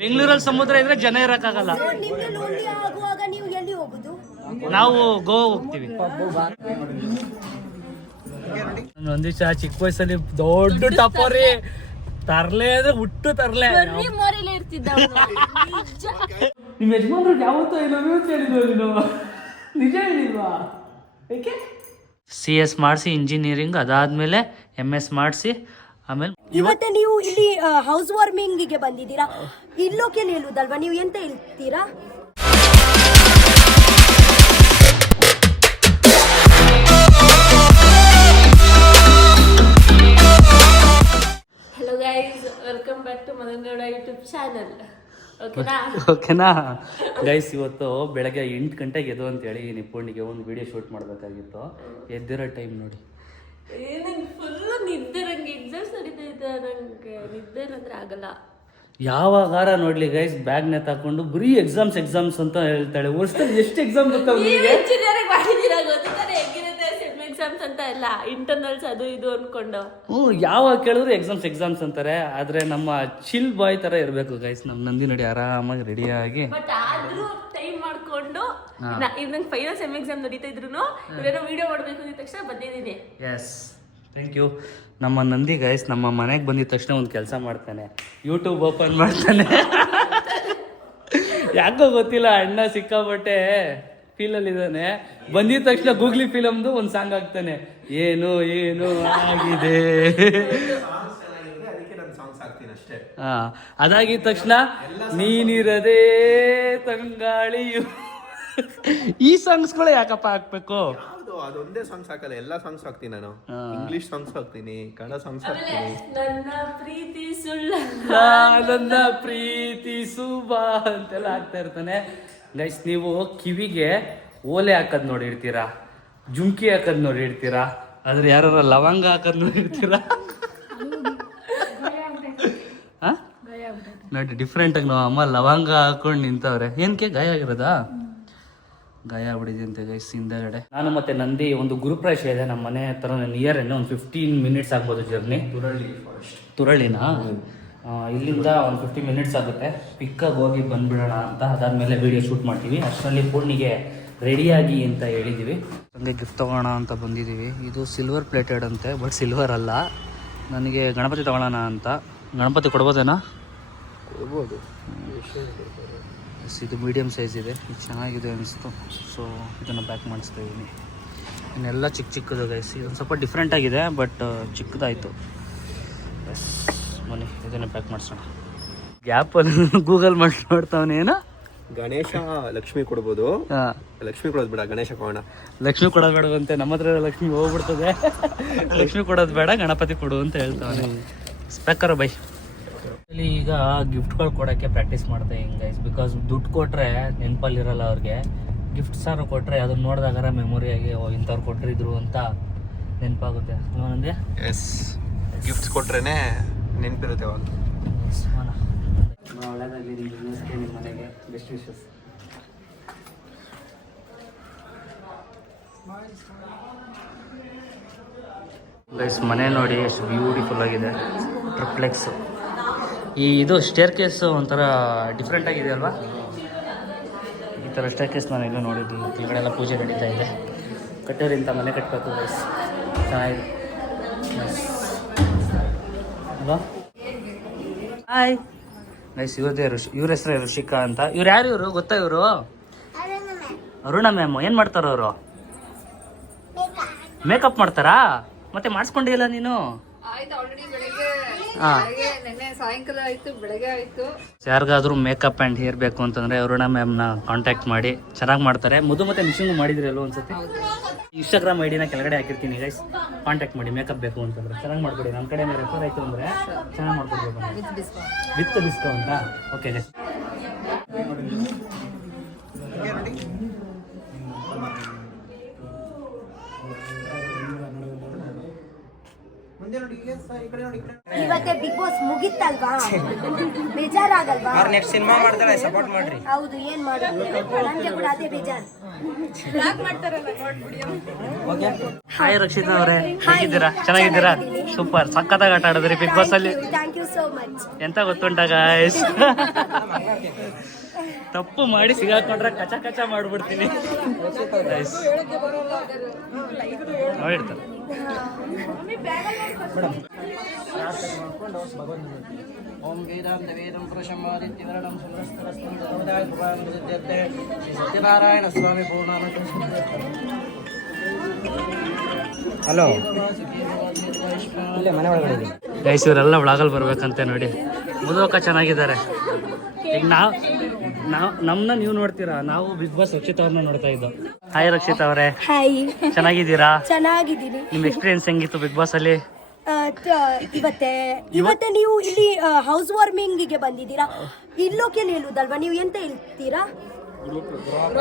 ಬೆಂಗಳೂರಲ್ಲಿ ಸಮುದ್ರ ಇದ್ರೆ ಜನ ಇರಕ್ಕಾಗಲ್ಲ. ನಿಮ್ಗೆ ಲೋನ್ಲಿ ಆಗುವಾಗ ನೀವು ಎಲ್ಲಿ ಹೋಗುದು? ನಾವು ಗೋವಾ ಹೋಗ್ತೀವಿ. ಒಂದ್ ದಿವಸ ಚಿಕ್ಕ ವಯಸ್ಸಲ್ಲಿ ದೊಡ್ಡ ಟಪೋರಿ ತರ್ಲೆ ಅಂದ್ರೆ ಹುಟ್ಟು ತರ್ಲೆ. ನಿಮ್ ಯಜಮಾನ್ರು ಯಾವತ್ತೂ ಹೇಳಿದ್ವು ನಿಜ ಹೇಳಿಲ್ವಾ? CS ಮಾಡಿಸಿ ಇಂಜಿನಿಯರಿಂಗ್, ಅದಾದ್ಮೇಲೆ MS ಮಾಡಿಸಿ ಆಮೇಲೆ ಇವತ್ತೆ ನೀವು ಇಲ್ಲಿ ಹೌಸ್ ವಾರ್ಮಿಂಗ್ ಗೆ ಬಂದಿದ್ದೀರಾ. ಇಲ್ಲೋಕೆ ಹೇಳುದಲ್ವಾ, ನೀವು ಎಂತ ಹೇಳ್ತೀರಾ? Hello guys, welcome back to Madangoda YouTube channel. ಓಕೆನಾ ಗೈಸ್, ಇವತ್ತು ಬೆಳಗ್ಗೆ 8 ಗಂಟೆಗೆ ಎದ್ದು ಅಂತೇಳಿ ನಿಪ್ಪುಣಿಗೆ ಒಂದು ವಿಡಿಯೋ ಶೂಟ್ ಮಾಡಬೇಕಾಗಿತ್ತು. ಎದ್ದಿರೋ ಟೈಮ್ ನೋಡಿ, ನಂಗೆ ಫುಲ್ಲು ನಿದ್ದೆ. ನಂಗೆ ಎಕ್ಸಾಮ್ಸ್ ನಡೀತಾ ಇದೆ, ನಂಗೆ ನಿದ್ದೆ ಅಂದ್ರೆ ಆಗಲ್ಲ. ಯಾವಾಗಾರ ನೋಡ್ಲಿ ಗೈಸ್, ಬ್ಯಾಗ್ ನ ತಕೊಂಡು ಬರೀ ಎಕ್ಸಾಮ್ಸ್ ಅಂತ ಹೇಳ್ತಾಳೆ. ವರ್ಷದಲ್ಲಿ ಎಷ್ಟು ಎಕ್ಸಾಮ್ ಬರ್ತಾವೆ? ಇಂಜಿನಿಯರಿಂಗ್ ಮಾಡಿದ್ದೀರಾ ಗೊತ್ತಾನೆ ಹೇಗಿರುತ್ತೆ ಸೆಮ್ ಎಕ್ಸಾಮ್ಸ್ ಅಂತ ಎಲ್ಲ, ಇಂಟರ್ನಲ್ಸ್ ಅದು ಇದು ಅನ್ಕೊಂಡು. ಯಾವಾಗ ಕೇಳಿದ್ರು ಎಕ್ಸಾಮ್ಸ್ ಅಂತಾರೆ. ಆದ್ರೆ ನಮ್ಮ ಚಿಲ್ ಬಾಯ್ ತರ ಇರ್ಬೇಕು ಗೈಸ್. ನಮ್ ನಂದಿ ನೋಡಿ ಆರಾಮಾಗಿ ರೆಡಿಯಾಗಿ, ಬಟ್ ಆದ್ರೂ ಟೈಮ್ ಮಾಡ್ಕೊಂಡು ಇದು ನಂಗೆ ಫೈನಲ್ ಸೆಮ್ ಎಕ್ಸಾಮ್ ನಡೀತಾ ಇದ್ರು ಇವ್ರೇನೋ ವಿಡಿಯೋ ಮಾಡ್ಬೇಕು ಅಂದ ತಕ್ಷಣ ಬಂದಿದ್ದೀನಿ. Yes, thank you. ನಮ್ಮ ನಂದಿ ಗೈಸ್ ನಮ್ಮ ಮನೆಗೆ ಬಂದಿದ ತಕ್ಷಣ ಒಂದು ಕೆಲಸ ಮಾಡ್ತಾನೆ, ಯೂಟ್ಯೂಬ್ ಓಪನ್ ಮಾಡ್ತಾನೆ. ಯಾಕೋ ಗೊತ್ತಿಲ್ಲ, ಅಣ್ಣ ಸಿಕ್ಕಾಬಟ್ಟೆ ಫೀಲಲ್ಲಿ ಇದ್ದಾನೆ. ಬಂದಿದ ತಕ್ಷಣ ಗೂಗ್ಲಿ ಫಿಲಮ್ದು ಒಂದು ಸಾಂಗ್ ಹಾಕ್ತಾನೆ, ಏನು ಏನು ಆಗಿದೆ. ಅದಾಗಿದ ತಕ್ಷಣ ನೀನಿರದೇ ತಂಗಾಳಿಯು. ಈ ಸಾಂಗ್ಸ್ಗಳು ಯಾಕಪ್ಪ ಹಾಕ್ಬೇಕು? ಅದೊಂದೇ ಸಾಂಗ್ಸ್ ಹಾಕಲ್ಲ, ಎಲ್ಲಾ ಸಾಂಗ್ಸ್ ಹಾಕ್ತೀನಿ ನಾನು. ಇಂಗ್ಲಿಷ್ ಸಾಂಗ್ಸ್ ಹಾಕ್ತೀನಿ, ಕನ್ನಡ ಸಾಂಗ್ಸ್ ಹಾಕ್ತೀನಿ. ನನ್ನ ಪ್ರೀತಿ ಸುಳ್ಳ, ನನ್ನ ಪ್ರೀತಿ ಸುಬಾ ಅಂತೆಲ್ಲ ಹಾಕ್ತಾ ಇರ್ತಾನೆ. ಗೈಸ್, ನೀವು ಕಿವಿಗೆ ಓಲೆ ಹಾಕದ್ ನೋಡಿರ್ತೀರಾ, ಜುಮ್ಕಿ ಹಾಕದ್ ನೋಡಿರ್ತೀರಾ, ಆದ್ರೆ ಯಾರ ಲವಂಗ ಹಾಕದ್ ನೋಡಿರ್ತೀರಾ? ನೋಡಿ ಡಿಫ್ರೆಂಟ್ ಆಗಿ ನಾವು ಅಮ್ಮ ಲವಂಗ ಹಾಕೊಂಡು ನಿಂತವ್ರೆ. ಏನಕ್ಕೆ ಗಾಯ ಆಗಿರೋದಾ? ಗಾಯ ಆಗ್ಬಿಡಿದೆ ಅಂತ ಗೈಸ್ ಹಿಂದಗಡೆ. ನಾನು ಮತ್ತೆ ನಂದಿ ಒಂದು ಗುರುಪ್ರವೇಶ ಇದೆ ನಮ್ಮ ಮನೆ ಹತ್ರ, ನಿಯರ್ ಒಂದು 15 ಮಿನಿಟ್ಸ್ ಆಗ್ಬೋದು ಜರ್ನಿ. ತುರಳಿನಾ? ಇಲ್ಲಿಂದ ಒಂದು 15 ಮಿನಿಟ್ಸ್ ಆಗುತ್ತೆ. ಪಿಕ್ಕಾಗಿ ಹೋಗಿ ಬಂದ್ಬಿಡೋಣ ಅಂತ. ಅದಾದ್ಮೇಲೆ ವಿಡಿಯೋ ಶೂಟ್ ಮಾಡ್ತೀವಿ. ಅಷ್ಟರಲ್ಲಿ ಪೂರ್ಣಿಗೆ ರೆಡಿಯಾಗಿ ಅಂತ ಹೇಳಿದ್ದೀವಿ. ಹಂಗೆ ಗಿಫ್ಟ್ ತೊಗೋಣ ಅಂತ ಬಂದಿದ್ದೀವಿ. ಇದು ಸಿಲ್ವರ್ ಪ್ಲೇಟೆಡ್ ಅಂತೆ, ಬಟ್ ಸಿಲ್ವರ್ ಅಲ್ಲ. ನನಗೆ ಗಣಪತಿ ತೊಗೊಳ್ಳೋಣ ಅಂತ. ಗಣಪತಿ ಕೊಡ್ಬೋದೇನಾ? ಕೊಡ್ಬೋದು. ಇದು ಮೀಡಿಯಮ್ ಸೈಜ್ ಇದೆ, ಇದು ಚೆನ್ನಾಗಿದೆ ಅನಿಸ್ತು. ಸೊ ಇದನ್ನು ಪ್ಯಾಕ್ ಮಾಡಿಸ್ತಾ ಇದ್ದೀನಿ. ಇನ್ನೆಲ್ಲ ಚಿಕ್ಕದು ಗೈಸ್. ಇದೊಂದು ಸ್ವಲ್ಪ ಡಿಫ್ರೆಂಟ್ ಆಗಿದೆ, ಬಟ್ ಚಿಕ್ಕದಾಯಿತು. ಎಸ್, ಬನ್ನಿ ಇದನ್ನು ಪ್ಯಾಕ್ ಮಾಡಿಸೋಣ. ಗ್ಯಾಪಲ್ಲಿ ಗೂಗಲ್ ಮಾಡಿ ನೋಡ್ತಾವನೆ. ಏನು ಗಣೇಶ ಲಕ್ಷ್ಮಿ ಕೊಡ್ಬೋದು. ಲಕ್ಷ್ಮಿ ಕೊಡೋದು ಬೇಡ, ಗಣೇಶ ಕೊಡೋಣ. ಲಕ್ಷ್ಮಿ ಕೊಡೋದು ಬೇಡವಂತೆ, ನಮ್ಮ ಹತ್ರ ಲಕ್ಷ್ಮಿ ಹೋಗ್ಬಿಡ್ತದೆ. ಲಕ್ಷ್ಮಿ ಕೊಡೋದು ಬೇಡ, ಗಣಪತಿ ಕೊಡು ಅಂತ ಹೇಳ್ತಾವನೆ. ಸ್ಪೆಕ್ಕರ್ ಬೈ. ಈಗ ಗಿಫ್ಟ್ಗಳು ಕೊಡೋಕ್ಕೆ ಪ್ರಾಕ್ಟೀಸ್ ಮಾಡ್ತಾ ಹಿಂಗೆ ಗೈಸ್. ಬಿಕಾಸ್ ದುಡ್ಡು ಕೊಟ್ಟರೆ ನೆನಪಲ್ಲಿರಲ್ಲ ಅವ್ರಿಗೆ. ಗಿಫ್ಟ್ ಸಾರು ಕೊಟ್ಟರೆ ಅದನ್ನ ನೋಡಿದಾಗಾರ ಮೆಮೊರಿಯಾಗಿ ಇಂಥವ್ರು ಕೊಟ್ಟಿದ್ರು ಅಂತ ನೆನಪಾಗುತ್ತೆ. ನಂಗೆ ಎಸ್, ಗಿಫ್ಟ್ಸ್ ಕೊಟ್ರೇನೆ ನೆನಪಿರುತ್ತೆ ಅವಾಗ. ಒಳ್ಳೆದಾಗಲಿ ನಿಮ್ಮ ಬಿಸ್ನೆಸ್ಗೆ, ನಿಮ್ಮ ಮನೆಗೆ ಬೆಸ್ಟ್ ವಿಶಸ್. ಗೈಸ್ ಮನೆ ನೋಡಿ ಎಷ್ಟು ಬ್ಯೂಟಿಫುಲ್ ಆಗಿದೆ. ಟ್ರಿಪ್ಲೆಕ್ಸು. ಇದು ಸ್ಟೇರ್ ಕೇಸ್ ಒಂಥರ ಡಿಫ್ರೆಂಟ್ ಆಗಿದೆ ಅಲ್ವಾ? ಈ ಥರ ಸ್ಟೇರ್ ಕೇಸ್ ನಾನು ಎಲ್ಲೂ ನೋಡಿದ್ದೀನಿ. ಕೆಳಗಡೆ ಎಲ್ಲ ಪೂಜೆ ನಡೀತಾ ಇದೆ. ಕಟ್ಟೋರಿಂತ ಮನೆ ಕಟ್ಟಬೇಕು ಗೈಸ್, ಚೆನ್ನಾಗಿದೆ ಅಲ್ವಾ? ಹಾಯ್ ಗೈಸ್, ಇವ್ರ ಹೆಸರು ಋಷಿಕಾ ಅಂತ. ಇವ್ರು ಯಾರು? ಇವರು ಗೊತ್ತಾ? ಇವರು ಅರುಣ ಮ್ಯಾಮ್. ಏನು ಮಾಡ್ತಾರ ಅವರು? ಮೇಕಪ್ ಮಾಡ್ತಾರಾ? ಮತ್ತೆ ಮಾಡಿಸ್ಕೊಂಡಿಲ್ಲ ನೀನು? ಸಾಯಂಕಾಲ ಆಯ್ತು, ಬೆಳಗ್ಗೆ ಆಯ್ತು. ಯಾರಿಗಾದ್ರೂ ಮೇಕಪ್ ಆ್ಯಂಡ್ ಹೇರ್ ಬೇಕು ಅಂತಂದ್ರೆ ಅರುಣ ಮ್ಯಾಮ್ನ ಕಾಂಟ್ಯಾಕ್ಟ್ ಮಾಡಿ, ಚೆನ್ನಾಗಿ ಮಾಡ್ತಾರೆ. ಮತ್ತೆ ಮಿಷಿಂಗ್ ಮಾಡಿದ್ರಿ ಅಲ್ವ ಒಂದ್ಸತಿ? ಇನ್ಸ್ಟಾಗ್ರಾಮ್ ಐಡಿನ ಕೆಳಗಡೆ ಹಾಕಿರ್ತೀನಿ ಗೈಸ್, ಕಾಂಟ್ಯಾಕ್ಟ್ ಮಾಡಿ. ಮೇಕಪ್ ಬೇಕು ಅಂತಂದ್ರೆ ಚೆನ್ನಾಗಿ ಮಾಡ್ಕೊಡಿ. ನಮ್ಮ ಕಡೆ ರೆಫರ್ ಆಯ್ತು ಅಂದ್ರೆ ಚೆನ್ನಾಗಿ ಮಾಡ್ಕೊಡ್ಬೇಕು ವಿತ್ ಡಿಸ್ಕೌಂಟಾ? Okay guys. ಇವತ್ತೇ ಬಿಗ್ ಬಾಸ್ ಮುಗಿತ್ತಲ್ವಾ, ಬೇಜಾರಾಗಲ್ವಾ? ನೆಕ್ಸ್ಟ್ ಸಿನಿಮಾ ಮಾಡ್ತಾಳೆ, ಸಪೋರ್ಟ್ ಮಾಡ್ರಿ. ಹೌದು, ಏನ್ ಮಾಡೋದು, ನನಗೆ ಕೂಡ ಅದೇ ಬೇಜಾರು. ಹಾಯ್ ರಕ್ಷಿತಾ ಅವರೇ, ಹೇಗಿದ್ದೀರಾ? ಚೆನ್ನಾಗಿದ್ದೀರಾ? ಸೂಪರ್, ಸಖತ್ತಾಗಿ ಆಟ ಆಡಿದ್ರಿ ಬಿಗ್ ಬಾಸ್ ಅಲ್ಲಿ. Thank you so much. ಎಂತ ಗೊತ್ತುಂಟ ಗಾಯ್ಸ್, ತಪ್ಪು ಮಾಡಿ ಸಿಗಾಕೊಂಡ್ರೆ ಕಚ ಕಚ ಮಾಡ್ಬಿಡ್ತೀನಿ. ನೋಡಿರ್ತಾರೆ ಓಂ ವೇದಾಂತ ವೇದಂ ಪುರುಷಂ ಆದಿತ್ಯವರ್ಣಂ ಸುಮನಸ್ತರಸ್ತಂ ಸರ್ವದಾ ಭಗವಾನ್ ಪ್ರಸಿದ್ಧತೆ ಶ್ರೀ ಸತ್ಯನಾರಾಯಣ ಸ್ವಾಮಿ ಪೂರ್ಣಾನಂದ. ಹಲೋ, ಇಲ್ಲೇ ಮನೆ ಒಳಗಡೆ ಇದೆ ಗೈಸ್. ಇವರೆಲ್ಲ ಒಳಗಲ್ ಬರ್ಬೇಕಂತೆ ನೋಡಿ. ಮುದುಕ ಚೆನ್ನಾಗಿದ್ದಾರೆ. ಈಗ ನಮ್ಮನ್ನ ನೀವು ನೋಡ್ತೀರಾ, ನಾವು ಬಿಗ್ ಬಾಸ್ ರಕ್ಷಿತ್ ಅವ್ರನ್ನ ನೋಡ್ತಾ ಇದ್ದೋ. ಹಾಯ್ ರಕ್ಷಿತ್ ಅವರೇ, ಹಾಯ್, ಚೆನ್ನಾಗಿದ್ದೀರಾ? ಚೆನ್ನಾಗಿದ್ದೀನಿ. ನಿಮ್ ಎಕ್ಸ್ಪೀರಿಯನ್ಸ್ ಹೆಂಗಿತ್ತು ಬಿಗ್ ಬಾಸ್ ಅಲ್ಲಿ? ಇವತ್ತೇ ನೀವು ಇಲ್ಲಿ ಹೌಸ್ ವಾರ್ಮಿಂಗ್ ಗೆ ಬಂದಿದ್ದೀರಾ. ಇಲ್ಲೋಕೆ ಹೇಳುದಲ್ವಾ, ನೀವು ಎಂತ ಹೇಳ್ತೀರಾ?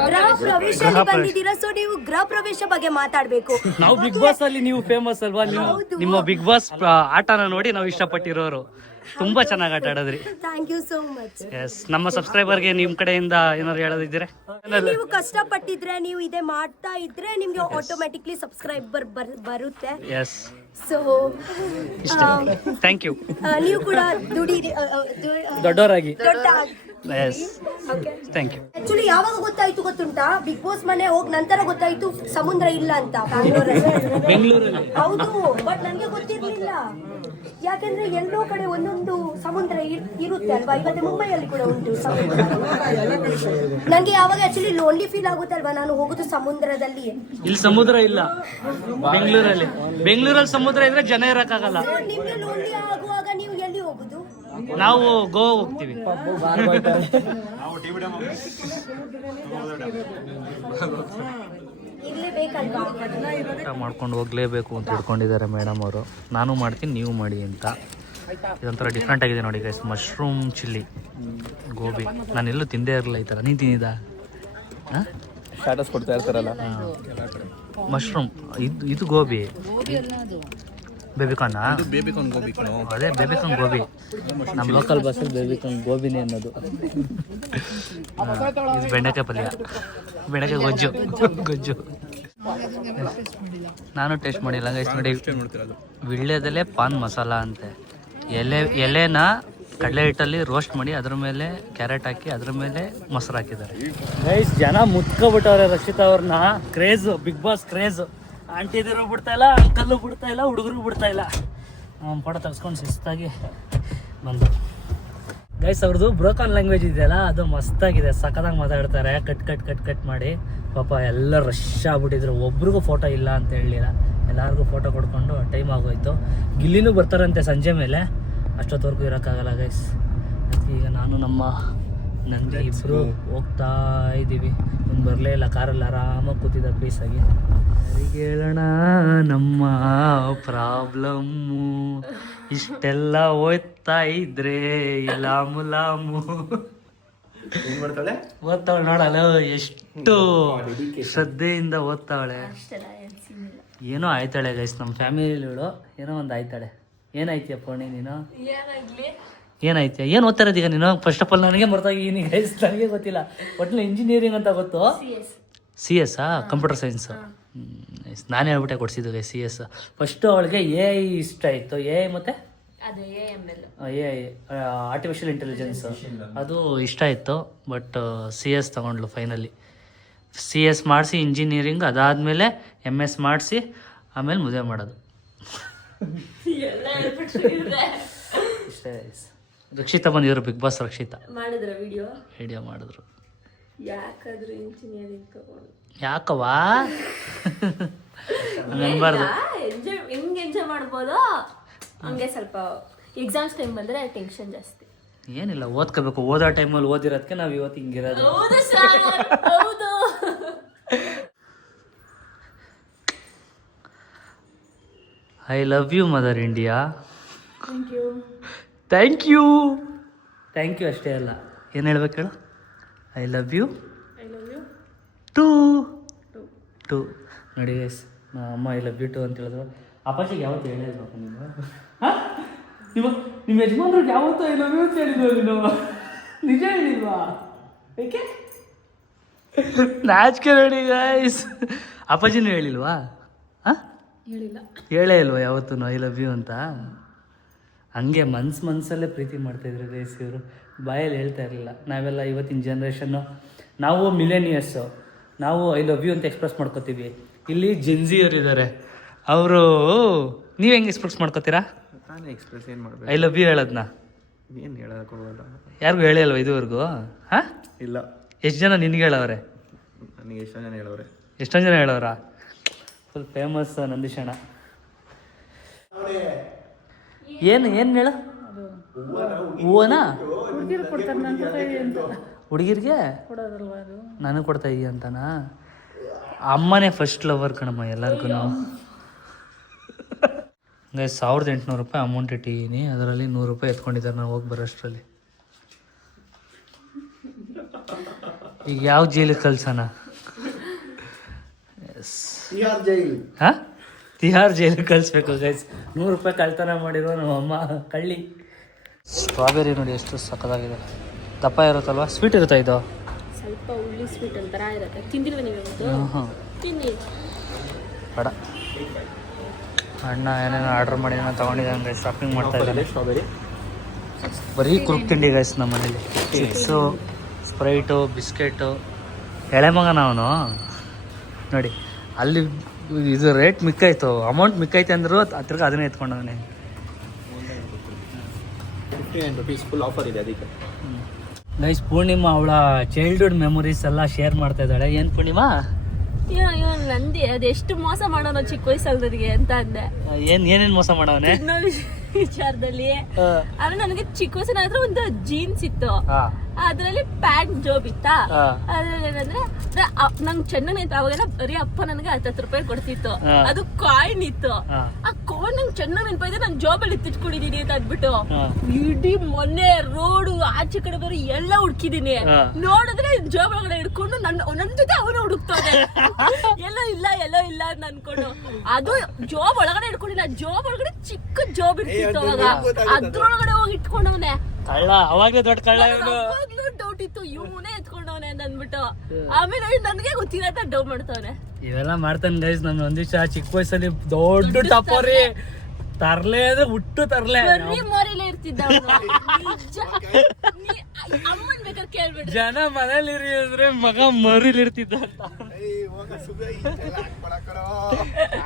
ಗೃಹ ಪ್ರವೇಶ ಬಂದಿದ್ದೀರಾ. ಸೊ ನೀವು ಗೃಹ ಪ್ರವೇಶ ಬಗ್ಗೆ ಮಾತಾಡ್ಬೇಕು. ನಾವು ಬಿಗ್ ಬಾಸ್ ಅಲ್ಲಿ ನೀವು ಫೇಮಸ್ ಅಲ್ವಾ? ನಿಮ್ಮ ಬಿಗ್ ಬಾಸ್ ಆಟನ ನೋಡಿ ನಾವು ಇಷ್ಟಪಟ್ಟಿರೋರು. ತುಂಬಾ ಚೆನ್ನಾಗಿ ಆಟ ಆಡೋದ್ರಿ. Thank you so much. Yes, ನಮ್ಮ ಸಬ್ಸ್ಕ್ರೈಬರ್ಗೆ ನಿಮ್ ಕಡೆಯಿಂದ ಏನಾದ್ರು ಹೇಳೋದಿದ್ರೆ? ನೀವು ಕಷ್ಟಪಟ್ಟಿದ್ರೆ, ನೀವು ಇದೇ ಮಾಡ್ತಾ ಇದ್ರೆ ನಿಮ್ಗೆ ಆಟೋಮ್ಯಾಟಿಕ್ಲಿ ಸಬ್ಸ್ಕ್ರೈಬರ್ ಬರುತ್ತೆ. Yes, so thank you. ನೀವು ಕೂಡ ದುಡಿರಿ, ದೊಡ್ಡವರಾಗಿ. ದೊಡ್ಡ. S, thank you. ಆಕ್ಚುಲಿ ಯಾವಾಗ ಗೊತ್ತಾಯ್ತು ಗೊತ್ತುಂಟಾ? ಬಿಗ್ ಬಾಸ್ ಮನೆ ಹೋಗ್ ನಂತರ ಗೊತ್ತಾಯ್ತು ಸಮುದ್ರ ಇಲ್ಲ ಅಂತ ಬೆಂಗಳೂರಲ್ಲಿ. ಹೌದು, ಬಟ್ ನನ್ಗೆ ಗೊತ್ತಿರ್ಲಿಲ್ಲ. ಯಾಕಂದ್ರೆ ಎಲ್ಲೋ ಕಡೆ ಒಂದೊಂದು ಸಮುದ್ರ ಇರುತ್ತೆ ಅಲ್ವಾ. ಇವತ್ತು ಮುಂಬೈಯಲ್ಲಿ ಕೂಡ ಉಂಟು ಸಮುದ್ರ. ನನ್ಗೆ ಯಾವಾಗ ಆಕ್ಚುಲಿ ಲೋನ್ಲಿ ಫೀಲ್ ಆಗುತ್ತೆ ಅಲ್ವಾ, ನಾನು ಹೋಗುದು ಸಮುದ್ರದಲ್ಲಿ. ಇಲ್ಲಿ ಸಮುದ್ರ ಇಲ್ಲ ಬೆಂಗಳೂರಲ್ಲಿ. ಬೆಂಗಳೂರಲ್ಲಿ ಸಮುದ್ರ ಇದ್ರೆ ಜನ ಇರಕ್ಕಾಗಲ್ಲ. ನಿಮ್ಗೆ ಲೋನ್ಲಿ ಆಗುವಾಗ ನೀವು ಎಲ್ಲಿ ಹೋಗುದು? ನಾವು ಗೋವಾ ಹೋಗ್ತೀವಿ. ಇರ್ಲೇಬೇಕಲ್ವಾ? ಊಟ ಮಾಡ್ಕೊಂಡು ಹೋಗ್ಲೇಬೇಕು ಅಂತ ಹಿಡ್ಕೊಂಡಿದ್ದಾರೆ ಮೇಡಮ್ ಅವರು. ನಾನು ಮಾಡ್ತೀನಿ, ನೀವು ಮಾಡಿ ಅಂತ. ಇದೊಂಥರ ಡಿಫ್ರೆಂಟ್ ಆಗಿದೆ ನೋಡಿ ಗೈಸ್. Mushroom chilli gobi. ನಾನು ಎಲ್ಲೂ ತಿಂದೇ ಇರಲಿಲ್ಲ ಈ ಥರ. ನೀನು ತಿಂದಿದ್ದ? ಸ್ಟಾಟಸ್ ಕೊಡ್ತಾ ಇರ್ತಾರಲ್ಲ, ಮಶ್ರೂಮ್. ಇದು ಗೋಬಿ. ಬೇಬಿಕಾನ್. ಬೇಬಿಕಾನ್ ಗೋಬಿ ಕಣೋ. ಅದೇ ಬೇಬಿಕಾನ್ ಗೋಬಿ. ನಮ್ಮ ಲೋಕಲ್ ಬಸ್ಸಲ್ಲಿ ಬೇಬಿಕಾನ್ ಗೋಬಿನೇ ಅನ್ನೋದು. ಇದು ಬೆಂಡೆಕಾಯಿ ಪಲ್ಯ, ಬೆಂಡೆಕಾಯಿ ಗೊಜ್ಜು. ನಾನು ಟೇಸ್ಟ್ ಮಾಡಿಲ್ಲ ಗೈಸ್. ನೋಡಿ, ವಿಳ್ಯದಲ್ಲೇ ಪಾನ್ ಮಸಾಲ ಅಂತೆ. ಎಲೆನ ಕಡಲೆ ಹಿಟ್ಟಲ್ಲಿ ರೋಸ್ಟ್ ಮಾಡಿ ಅದ್ರ ಮೇಲೆ ಕ್ಯಾರೆಟ್ ಹಾಕಿ ಅದ್ರ ಮೇಲೆ ಮೊಸರು ಹಾಕಿದ್ದಾರೆ ಗೈಸ್. ಜನ ಮುತ್ಕೊಬಿಟ್ಟವ್ರೆ ರಕ್ಷಿತಾ ಅವ್ರನ್ನ. Craze, Bigg Boss craze. ಆಂಟಿದಿರು ಬಿಡ್ತಾ ಇಲ್ಲ, ಅಂಕಲ್ಲು ಬಿಡ್ತಾ ಇಲ್ಲ, ಹುಡುಗರು ಬಿಡ್ತಾ ಇಲ್ಲ. ಫೋಟೋ ತೆಗೆಸ್ಕೊಂಡು ಶಿಸ್ತಾಗಿ ಬಂದು ಗೈಸ್. ಅವ್ರದ್ದು ಬ್ರೋಕನ್ ಲ್ಯಾಂಗ್ವೇಜ್ ಇದೆಯಲ್ಲ, ಅದು ಮಸ್ತಾಗಿದೆ. ಸಖತ್ತಾಗಿ ಮಾತಾಡ್ತಾರೆ, ಕಟ್ ಮಾಡಿ. ಪಾಪ ಎಲ್ಲ ರಶ್ ಆಗ್ಬಿಟ್ಟಿದ್ರು. ಒಬ್ರಿಗೂ ಫೋಟೋ ಇಲ್ಲ ಅಂತ ಹೇಳಿಲ್ಲ, ಎಲ್ಲರಿಗೂ ಫೋಟೋ ಕೊಡ್ಕೊಂಡು ಟೈಮ್ ಆಗೋಯ್ತು. ಗಿಲ್ಲಿನೂ ಬರ್ತಾರಂತೆ ಸಂಜೆ ಮೇಲೆ, ಅಷ್ಟೊತ್ತವರೆಗೂ ಇರೋಕ್ಕಾಗಲ್ಲ ಗೈಸ್. ಈಗ ನಾನು ನಮ್ಮ ನಂದಿ ಇಬ್ಬರು ಹೋಗ್ತಾ ಇದ್ದೀವಿ. ಒಂದು ಬರಲೇ ಇಲ್ಲ, ಕಾರಲ್ಲಿ ಆರಾಮಾಗಿ ಕೂತಿದ್ದ ಪೀಸಾಗಿ. ಯಾರಿಗೆ ಹೇಳೋಣ ನಮ್ಮ ಪ್ರಾಬ್ಲಮ್ಮು, ಇಷ್ಟೆಲ್ಲ ಓದ್ತಾ ಇದ್ರೆ ಲಾಮು ಓದ್ತಾವಳೆ ನೋಡಲ್ಲ, ಎಷ್ಟು ಶ್ರದ್ಧೆಯಿಂದ ಓದ್ತಾವಳೆ. ಏನೋ ಆಯ್ತಾಳೆ ಗೈಸ್. ನಮ್ಮ ಫ್ಯಾಮಿಲಿಗಳು ಏನೋ ಒಂದು ಆಯ್ತಾಳೆ. ಏನಾಯ್ತೀಯ ಪೂರ್ಣಿ ನೀನು? ಏನಾಯ್ತೀಯ? ಏನು ಓದ್ತಾ ಇರೋದೀಗ ನೀನು? ಫಸ್ಟ್ ಆಫ್ ಆಲ್ ನನಗೆ ಮರ್ತಾಗಿದ್ದೀನಿ ಗೈಸ್, ನನಗೆ ಗೊತ್ತಿಲ್ಲ. ಒಟ್ಟಿನ ಇಂಜಿನಿಯರಿಂಗ್ ಅಂತ ಗೊತ್ತು. CS computer science. ನಾನೇ ಹೇಳ್ಬಿಟ್ಟೆ ಕೊಡ್ಸಿದ್ದು ಗೈಸ್ CS. ಫಸ್ಟು ಅವಳಿಗೆ AI ಇಷ್ಟ ಇತ್ತು. AI ಮತ್ತು AI ಆರ್ಟಿಫಿಷಿಯಲ್ ಇಂಟೆಲಿಜೆನ್ಸ್ ಅದು ಇಷ್ಟ ಇತ್ತು. ಬಟ್ CS ತಗೊಂಡ್ಲು ಫೈನಲಿ. CS ಮಾಡಿಸಿ ಇಂಜಿನಿಯರಿಂಗ್, ಅದಾದಮೇಲೆ MS ಮಾಡಿಸಿ ಆಮೇಲೆ ಮದುವೆ ಮಾಡೋದು. ಇಷ್ಟೇ ಗೈಸ್. ರಕ್ಷಿತಾ ಬಂದಿದ್ರು ಬಿಗ್ ಬಾಸ್. ರಕ್ಷಿತಾ ಮಾಡಿದ್ರ ವಿಡಿಯೋ ಮಾಡಿದ್ರು. ಯಾಕಾದ್ರೂ ಇಂಜಿನಿಯರಿಂಗ್ ತಗೊಂಡು ಯಾಕವಾ ಅನ್ಬಾರ್ದು. ಹೆಂಗ್ ಎಂಜಾಯ್ ಮಾಡ್ಬೋದೋ ಹಂಗೆ. ಸ್ವಲ್ಪ ಎಕ್ಸಾಮ್ಸ್ ಟೈಮ್ ಬಂದ್ರೆ ಟೆನ್ಷನ್ ಜಾಸ್ತಿ. ಏನಿಲ್ಲ, ಓದ್ಕೋಬೇಕು. ಓದೋ ಟೈಮಲ್ಲಿ ಓದಿರೋದಕ್ಕೆ ನಾವು ಇವತ್ತು ಹಿಂಗಿರೋದು. ಹೌದು. I love you mother India. Thank you ಅಷ್ಟೇ ಅಲ್ಲ, ಏನು ಹೇಳ್ಬೇಕು ಹೇಳು? ಐ ಲವ್ ಯು ಟು ನೋಡಿ ಗೈಸ್. ಅಮ್ಮ ಐ ಲವ್ ಯು ಟು ಅಂತ ಹೇಳಿದ್ರು. ಅಪ್ಪಾಜಿಗೆ ಯಾವತ್ತು ಹೇಳಿಲ್ವಪ್ಪ ನೀವು ಹಾಂ ನಿಮ್ಮ ಯಜಮಾನ್ರಿಗೆ ಯಾವತ್ತೂ ಐ ಲವ್ ಯು ಅಂತ ಹೇಳಿದ್ವ ನೀನು ನಿಜ ಹೇಳಿಲ್ವಾ ಏಕೆ ನಾಚಿಕೆ ನೋಡಿ ಗೈಸ್ ಅಪ್ಪಾಜಿನೂ ಹೇಳಿಲ್ವಾ ಹಾಂ ಹೇಳೇ ಇಲ್ವಾ ಯಾವತ್ತೂ ಐ ಲವ್ ಯು ಅಂತ ಹಂಗೆ ಮನಸ್ಸಲ್ಲೇ ಪ್ರೀತಿ ಮಾಡ್ತಾಯಿದ್ರು ಗೈಸ್ ಇವರು ಬಾಯಲ್ಲಿ ಹೇಳ್ತಾ ಇರಲಿಲ್ಲ ನಾವೆಲ್ಲ ಇವತ್ತಿನ ಜನ್ರೇಷನ್ನು ನಾವು ಮಿಲೇನಿಯರ್ಸು ನಾವು ಐ ಲವ್ ಯು ಅಂತ ಎಕ್ಸ್ಪ್ರೆಸ್ ಮಾಡ್ಕೋತೀವಿ ಇಲ್ಲಿ ಜೆನ್ಜಿಯವ್ರು ಇದ್ದಾರೆ ಅವರು ನೀವು ಹೆಂಗೆ ಎಕ್ಸ್ಪ್ರೆಸ್ ಮಾಡ್ಕೋತೀರಾ ನಾನು ಎಕ್ಸ್ಪ್ರೆಸ್ ಏನು ಮಾಡಬೇಕು ಐ ಲವ್ ಯು ಹೇಳೋದನ್ನ ಏನು ಹೇಳೋದಕ್ಕೆ ಹೋಗಲ್ಲ ಯಾರಿಗೂ ಹೇಳಿಲ್ವ ಇದುವರೆಗೂ ಹಾಂ ಇಲ್ಲ ಎಷ್ಟು ಜನ ನಿನಗೆ ಹೇಳವ್ರೆ ನನಗೆ ಎಷ್ಟೋ ಜನ ಹೇಳೋರೆ ಎಷ್ಟೊಂದು ಜನ ಹೇಳೋರಾ ಫುಲ್ ಫೇಮಸ್ ನಂದೀಶಣ್ಣ ಏನು ಹೇಳು ಹೂವನಾ ಹುಡುಗಿರಿಗೆ ನನಗೆ ಕೊಡ್ತಾ ಇದೀಯ ಅಂತನಾ ಅಮ್ಮನೇ ಫಸ್ಟ್ ಲವರ್ ಕಣಮ್ಮ ಎಲ್ಲರಿಗೂ ಹಂಗೆ 1800 ರೂಪಾಯಿ ಅಮೌಂಟ್ ಇಟ್ಟಿದ್ದೀನಿ ಅದರಲ್ಲಿ 100 ರೂಪಾಯಿ ಎತ್ಕೊಂಡಿದ್ದಾರೆ ನಾವು ಹೋಗಿ ಬರೋಷ್ಟರಲ್ಲಿ ಈಗ ಯಾವ ಜೈಲಿಗೆ ಕಳ್ಸೋಣ ಹಾಂ ತಿಹಾರ್ ಜೈಲಿಗೆ ಕಳಿಸ್ಬೇಕು ಗೈಸ್ 100 ರೂಪಾಯಿ ಕಳ್ತನ ಮಾಡಿರೋ ನಮ್ಮ ಅಮ್ಮ ಕಳ್ಳಿ ಸ್ಟ್ರಾಬೆರಿ ನೋಡಿ ಎಷ್ಟು ಸಕ್ಕದಾಗಿದೆ ದಪ್ಪ ಇರುತ್ತಲ್ವ ಸ್ವೀಟ್ ಇರುತ್ತಾ ಇದು ಸ್ವಲ್ಪ ಉಳ್ಳಿ ಸ್ವೀಟ್ ಒಂಥರ ಇರುತ್ತೆ ತಿಂದಿಲ್ವ ನೀವು ಹಾಂ ತಿನ್ನಿ ಬೇಡ ಅಣ್ಣ ಏನೇನೋ ಆರ್ಡ್ರ್ ಮಾಡಿ ನಾನು ತೊಗೊಂಡಿದ್ದೆ ಶಾಪಿಂಗ್ ಮಾಡ್ತಾ ಇದ್ದಾನೆ ಸ್ಟ್ರಾಬೆರಿ ಬರೀ ಕುರುಕ್ ತಿಂಡಿ ಗೈಸ್ ನಮ್ಮ ಮನೇಲಿ ಚಿಪ್ಸು ಸ್ಪ್ರೈಟು ಬಿಸ್ಕೆಟು ಎಳೆ ಮಗನ ಅವನು ನೋಡಿ ಅಲ್ಲಿ ಇದು ರೇಟ್ ಮಿಕ್ಕಾಯ್ತು ಅಮೌಂಟ್ ಮಿಕ್ಕೈತೆ ಅಂದರು ಹತ್ರಕ್ಕೆ ಅದನ್ನೇ ಎತ್ಕೊಂಡವನೇ 59 rupees ಫುಲ್ ಆಫರ್ ಇದೆ ಅದಕ್ಕೆ ಗೈಸ್ ಪೂರ್ಣಿಮಾ ಅವಳ ಚೈಲ್ಡ್ಹುಡ್ ಮೆಮೊರೀಸ್ ಎಲ್ಲ ಶೇರ್ ಮಾಡ್ತಾ ಇದ್ದಾಳೆ ಏನು ಪೂರ್ಣಿಮಾ ಇವನು ನಂದಿ ಅದೆಷ್ಟು ಮೋಸ ಮಾಡೋಣ ಚಿಕ್ಕ ವಯಸ್ಸಲ್ದರಿಗೆ ಅಂತ ಅಂದೆ ಏನೇನು ಮೋಸ ಮಾಡವನೆ ಇನ್ನೂ ವಿಚಾರದಲ್ಲಿ ಆದ್ರೆ ನನಗೆ ಚಿಕ್ಕ ವಯಸ್ಸಿನ ಹತ್ರ ಒಂದು ಜೀನ್ಸ್ ಇತ್ತು ಅದ್ರಲ್ಲಿ ಪ್ಯಾಂಟ್ ಜೋಬ್ ಇತ್ತಾ ಅದ್ರಲ್ಲಿ ಏನಂದ್ರೆ ನಂಗೆ ಚೆನ್ನಾಗಿ ಅವಾಗೆಲ್ಲ ಬರೀ ಅಪ್ಪ ನನಗೆ 10 ರೂಪಾಯಿ ಕೊಡ್ತಿತ್ತು ಅದು ಕಾಯಿನ್ ಇತ್ತು ಆ ಕಾಯಿನ್ ನಂಗೆ ಚೆನ್ನಾಗಿ ನೆನಪಾಯ್ತು ನಾನು ಜೋಬಲ್ಲಿ ಎತ್ತಿಟ್ಕೊಂಡಿದೀನಿ ಅಂತ ಅಂದ್ಬಿಟ್ಟು ಇಡೀ ಮೊನ್ನೆ ರೋಡು ಆಚೆ ಕಡೆ ಬರೋ ಎಲ್ಲ ಹುಡ್ಕಿದೀನಿ ನೋಡಿದ್ರೆ ಜೋಬ್ ಒಳಗಡೆ ಹಿಡ್ಕೊಂಡು ನನ್ನ ಜೊತೆ ಅವನು ಹುಡುಕ್ತಾನೆ ಎಲ್ಲೋ ಇಲ್ಲ ಅಂತ ಅನ್ಕೊಂಡು ಅದು ಜೋಬ್ ಒಳಗಡೆ ಹಿಡ್ಕೊಂಡಿಲ್ಲ ಜೋಬ್ ಒಳಗಡೆ ಚಿಕ್ಕ ಜೋಬ್ ಇರ್ತಿತ್ತು ಅವಾಗ ಅದ್ರೊಳಗಡೆ ಹೋಗಿ ಇಟ್ಕೊಂಡವನೆ ಕಳ್ಳ ಅವಾಗಲೇ ದೊಡ್ಡ ಕಳ್ಳ ಡೌಟ್ ಇತ್ತು ಇವನೇ ಎತ್ಕೊಂಡವನೆ ಅಂತ ಅಂದ್ಬಿಟ್ಟು ಆಮೇಲೆ ನನಗೆ ಗೊತ್ತಿಲ್ಲ ಅಂತ ಡೌಟ್ ಮಾಡ್ತಾವನೆ ಇವೆಲ್ಲ ಮಾಡ್ತಾನೆ ಗೈಸ್ ನಮ್ಮ ಒಂದಿವ್ಸ ಚಿಕ್ಕ ವಯಸ್ಸಲ್ಲಿ ದೊಡ್ಡ ಟಪೋರಿ ತರ್ಲೆ ಅಂದ್ರೆ ಹುಟ್ಟು ತರ್ಲೆ ಮರಿಲೇ ಇರ್ತಿದ್ದ ಅಮ್ಮನ್ ಬೇಕಾದ್ರೆ ಕೇಳ್ಬಿಟ್ಟು ಜನ ಮನೇಲಿರಿ ಅಂದ್ರೆ ಮಗ ಮರಿಲಿರ್ತಿದ್ದ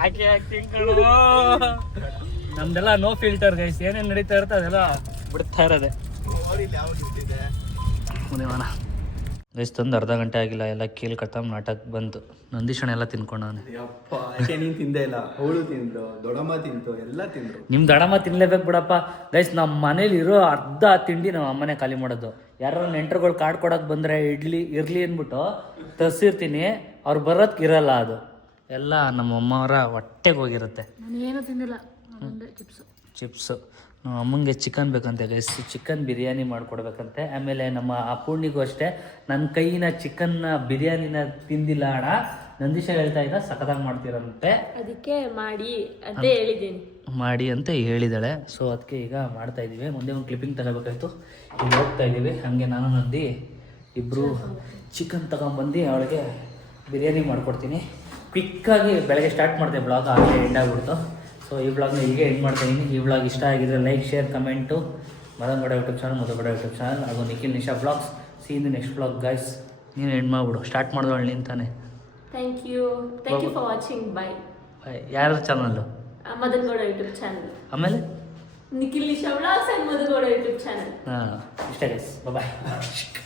ಹಾಕಿ ನಮ್ದೆಲ್ಲ ನೋ ಫಿಲ್ಟರ್ ಗೈಸ್ ಏನೇನ್ ನಡೀತಾ ಇರುತ್ತೆ ಅದೆಲ್ಲ ಬಿಡ್ತಾ ಇರೋದೆ ಮುನಿವನ ಗೈಸ್ ತಂದು ಅರ್ಧ ಗಂಟೆ ಆಗಿಲ್ಲ ಎಲ್ಲ ಕೀಲ್ ಕತ್ತಮ್ ನಾಟಕ ಬಂತು ನಂದೀಶಣ ಎಲ್ಲ ತಿನ್ಕೊಂಡವನೆ ಯಪ್ಪ ಆಚೆ ನೀನು ತಿಂದೇ ಇಲ್ಲ ಅವಳು ತಿಂದ್ರು ದೊಡ್ಡಮ್ಮ ತಿಂತು ಎಲ್ಲ ತಿಂದ್ರು ನಿಮ್ಮ ದಡಮ್ಮ ತಿನ್ಲೇಬೇಕು ಬಿಡಪ್ಪ ಗೈಸ್ ನಮ್ಮ ಮನೇಲಿ ಇರೋ ಅರ್ಧ ತಿಂಡಿ ನಮ್ಮ ಅಮ್ಮನೇ ಖಾಲಿ ಮಾಡೋದು ಯಾರು ನೆಂಟರುಗಳು ಕಾರ್ಡ್ ಕೊಡೋಕೆ ಬಂದರೆ ಇರಲಿ ಅಂದ್ಬಿಟ್ಟು ತರಿಸಿರ್ತೀನಿ ಅವ್ರು ಬರೋದಕ್ಕೆ ಇರಲ್ಲ ಅದು ಎಲ್ಲ ನಮ್ಮ ಅಮ್ಮವರ ಹೊಟ್ಟೆಗೆ ಹೋಗಿರುತ್ತೆ ಏನು ತಿಂದಿಲ್ಲ ಚಿಪ್ಸು ನಮ್ಮ ಅಮ್ಮಂಗೆ ಚಿಕನ್ ಬೇಕಂತೆ ಗೈಸ್ ಚಿಕನ್ ಬಿರಿಯಾನಿ ಮಾಡಿಕೊಡ್ಬೇಕಂತೆ ಆಮೇಲೆ ನಮ್ಮ ಅಪ್ಪೂರ್ಣಿಗೂ ಅಷ್ಟೇ ನನ್ನ ಕೈಯಿನ ಚಿಕನ್ನ ಬಿರಿಯಾನಿನ ತಿಂದಿಲ್ಲ ಅಣ್ಣ ನಂದೀಶ ಹೇಳ್ತಾ ಇದ್ದ ಸಖತ್ತಾಗಿ ಮಾಡ್ತೀರಂತೆ ಅದಕ್ಕೆ ಮಾಡಿ ಅಂತ ಹೇಳಿದ್ದೀನಿ ಮಾಡಿ ಅಂತ ಹೇಳಿದಾಳೆ ಸೊ ಅದಕ್ಕೆ ಈಗ ಮಾಡ್ತಾ ಇದ್ದೀವಿ ಮುಂದೆ ಒಂದು ಕ್ಲಿಪ್ಪಿಂಗ್ ತಗೋಬೇಕಾಯ್ತು ಈಗ ಹೋಗ್ತಾ ಇದ್ದೀವಿ ಹಾಗೆ ನಾನು ನಂದಿ ಇಬ್ಬರು ಚಿಕನ್ ತಗೊಂಬಂದು ಅವಳಿಗೆ ಬಿರಿಯಾನಿ ಮಾಡಿಕೊಡ್ತೀನಿ ಕ್ವಿಕ್ಕಾಗಿ ಬೆಳಗ್ಗೆ ಸ್ಟಾರ್ಟ್ ಮಾಡಿದೆ ಬ್ಲಾಗ್ ಆಗಲೇ ಎಂಡ್ ಆಗ್ಬಿಡ್ತು ಸೊ ಈ ಬ್ಲಾಗ್ನ ಹೀಗೆ ಎಂಡ್ ಮಾಡ್ತಾಯಿದ್ದೀನಿ ಈ ಬ್ಲಾಗ್ ಇಷ್ಟ ಆಗಿದ್ರೆ like share comment Madangowda YouTube channel Madhugowda YouTube channel ಹಾಗೂ Nikhil Nisha blogs see in the next blog guys ನೀನು ಎಂಡ್ ಮಾಡ್ಬಿಡು ಸ್ಟಾರ್ಟ್ ಮಾಡಿದವಳು ನಿಂತಾನೆ thank you for watching bye ಯಾರ ಚಾನಲ್ಲು ಮದನ್ಗೌಡ ಯೂಟ್ಯೂಬ್ ಚಾನಲ್ ಆಮೇಲೆ Nikhil Nisha blogs and Madangowda YouTube channel ಹಾಂ ಇಷ್ಟ ಗೈಸ್ ಬಾಯ್